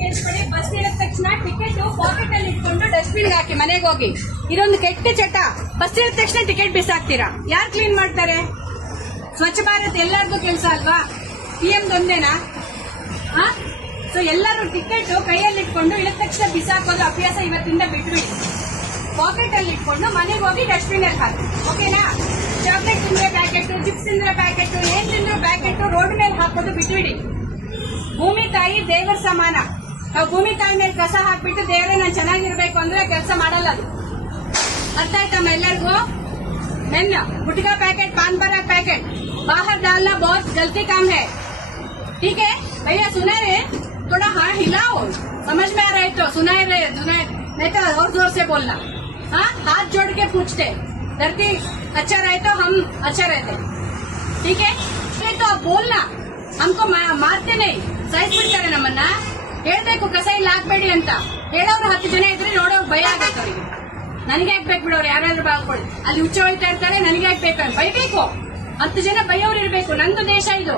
ಕೇಳಿಸ್ಕೊಳ್ಳಿ. ಬಸ್ ಇಳಿದ ತಕ್ಷಣ ಟಿಕೆಟ್ ಪಾಕೆಟ್ ಅಲ್ಲಿ ಇಟ್ಕೊಂಡು ಡಸ್ಟ್ಬಿನ್ ಹಾಕಿ ಮನೆಗೆ ಹೋಗಿ. ಇದೊಂದು ಕೆಟ್ಟ ಚಟ. ಬಸ್ ಇಳಿದ ತಕ್ಷಣ ಟಿಕೆಟ್ ಬಿಸಾಕ್ತೀರಾ? ಯಾರು ಕ್ಲೀನ್ ಮಾಡ್ತಾರೆ? ಸ್ವಚ್ಛ ಭಾರತ್ ಎಲ್ಲರಿಗೂ ಕೆಲಸ ಅಲ್ವಾ? ಪಿ ಎಂ ಒಂದೇನಾ ಸೊ ಎಲ್ಲರೂ ಟಿಕೆಟ್ ಕೈಯಲ್ಲಿ ಇಟ್ಕೊಂಡು ಇಳಿದ ತಕ್ಷಣ ಬಿಸಾಕೋದು ಅಭ್ಯಾಸ ಇವತ್ತಿಂದ ಬಿಟ್ಬಿಡಿ. ಪಾಕೆಟ್ ಅಲ್ಲಿ ಇಟ್ಕೊಂಡು ಮನೆಗೆ ಹೋಗಿ ಡಸ್ಟ್ಬಿನ್ ಅಲ್ಲಿ ಹಾಕಿ. ಓಕೆನಾ ಚಾಕ್ಲೇಟ್ ತಿಂದ್ರೆ ಪ್ಯಾಕೆಟ್ ಚಿಪ್ಸ್ ತಿಂದ್ರೆ ಪ್ಯಾಕೆಟ್ ಏನ್ ತಿಂದ್ರೆ ಪ್ಯಾಕೆಟ್ ರೋಡ್ ಮೇಲೆ ಹಾಕೋದು ಬಿಟ್ಬಿಡಿ. ಭೂಮಿ ತಾಯಿ ದೇವರ ಸಮಾನ. ನಾವು ಭೂಮಿ ತಾಯಿ ಮೇಲೆ ಕಸ ಹಾಕ್ಬಿಟ್ಟು ದೇವರೇ ನಾನು ಚೆನ್ನಾಗಿರ್ಬೇಕು ಅಂದ್ರೆ ಕೆಲಸ ಮಾಡಲ್ಲ ಅದು ಅರ್ಥ ಆಯ್ತಮ್ಮ ಎಲ್ಲರಿಗೂ मेन गुटखा पैकेट पान पराग पैकेट बाहर डालना बहुत गलती काम है ठीक है भैया सुना रहे थोड़ा हाँ हिलाओ समझ में आ रहा है तो सुना ही रहे सुना नहीं तो और जोर से बोलना हाँ हाथ जोड़ के पूछते धरती अच्छा रहे तो हम अच्छा रहते ठीक है नहीं तो अब बोलना हमको मा- ಮಾರ್ತೆ नहीं ಸಹಿಸ್ ಬಿಡ್ತಾರೆ ನಮ್ಮನ್ನ ಹೇಳ್ಬೇಕು, ಕಸ ಇಲ್ಲಿ, ಹಾಕ್ಬೇಡಿ ಅಂತ. ಹೇಳೋರು ಹತ್ತು ಜನ ಇದ್ರೆ ನೋಡೋರು ಭಯ ಆಗುತ್ತೆ ಅವರಿಗೆ. ನನಗೆ ಹಾಕ್ಬೇಕು ಬಿಡೋರು, ಯಾರಾದ್ರೂ ಬಾಳ್ಕೊಳ್ಳಿ. ಅಲ್ಲಿ ಹುಚ್ಚ ಹೋಯ್ತಾ ಇರ್ತಾರೆ, ನನಗೆ ಹಾಕ್ಬೇಕು ಬೈಬೇಕು ಹತ್ತು ಜನ ಬೈಯೋರು ಇರಬೇಕು. ನಂದು ದೇಶ ಇದು.